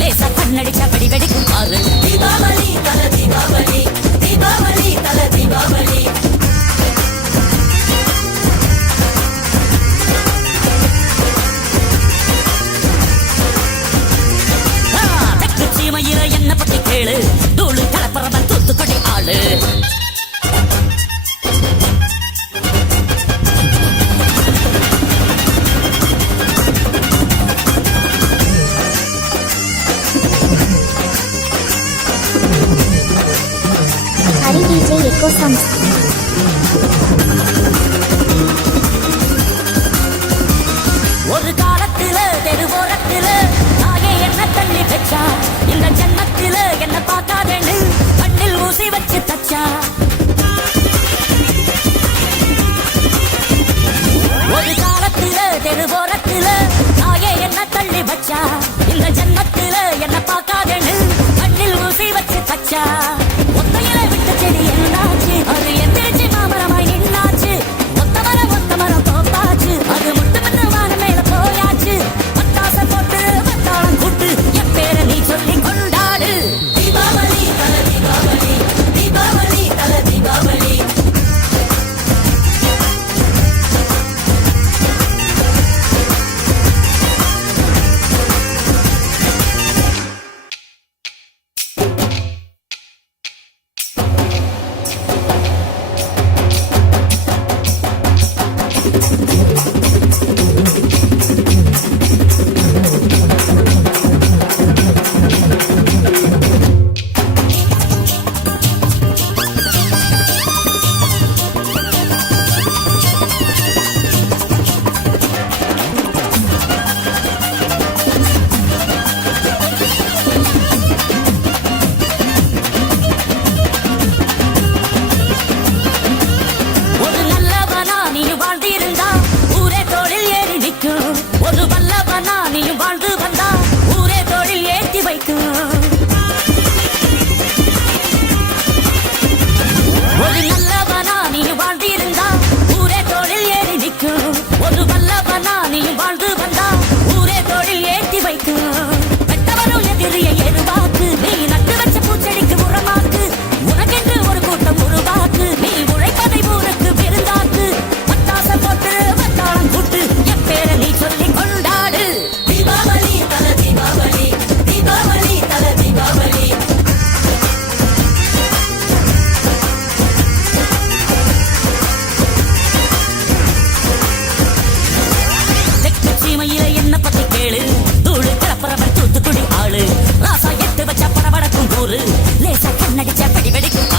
லேசா கண்ணடிச்சா படி வெடிக்கும் பாரு. தீபாவளி தல தீபாவளி, தீபாவளி தல தீபாவளி. தெற்கு சீமையில என்ன பத்தி கேளு, தூளு கலப்பறவன் தூத்துக்குடி ஆளு. Hari DJ echo songs. ஒரு காலத்துல தெருவோரத்துல நாயே என்ன தள்ளி வச்சா, இந்த ஜன்னத்துல என்ன பார்க்காதேன்னு கண்ணில் ஊசி வச்சு தச்சா. ஒரு காலத்துல தெருவோரத்துல நாயே என்ன தள்ளி வச்சா, இந்த ஜன்னத்துல என்ன பார்க்காதேன்னு கண்ணில் ஊசி வச்சு தச்சா. ஒத்தையில விட்ட செடி என்னாச்சு, அது எந்திரிச்சு மாமரமாய் நின்னாச்சு. ஒத்த மரம் தோப்பாச்சு, அது முட்டு முட்டு வான மேல போயாச்சு. பட்டாச போட்டு வட்டாளம் கூட்டு என் பேரை நீ சொல்லி கொண்டாடு. தீபாவளி தல தீபாவளி, தீபாவளி தல தீபாவளி. ஒரு நல்லவனா நீ வாழ்ந்திருந்தா ஊரே தோளில் ஏறி நிற்கும். ஒரு வல்லவனா நீ வாழ்ந்து வந்தா ஊரே தோளில் ஏற்றி வைக்கும். ஒரு நல்லவனா நீ வாழ்ந்திருந்தா ஊரே தோளில் ஏறி நிற்கும். ஒரு வல்லவனா நீ வாழ்ந்து வந்தா ஊரே தோளில் ஏற்றி வைக்கும். வெட்டவரும் எதிரியை எருவாக்கு, நீ நட்டு வச்ச பூச்செடிக்கு உரமாக்கு. உனக்கென்று ஒரு கூட்டம் உருவாக்கு, நீ உழைப்பதை ஊருக்கு விருந்தாக்கு. பட்டாச போட்டு வட்டாளம் கூட்டு என் பேரை நீ சொல்லி கொண்டாடு. தீபாவளி தல தீபாவளி, தீபாவளி தல தீபாவளி. தெற்கு சீமையில என்ன பத்தி கேளு, தூளு கலப்பறவன் தூத்துக்குடி ஆளு. ராசா எட்டு வச்ச படபடக்கும் ஊரு, லேசா கண்ணடிச்ச படி வெடிக்கும்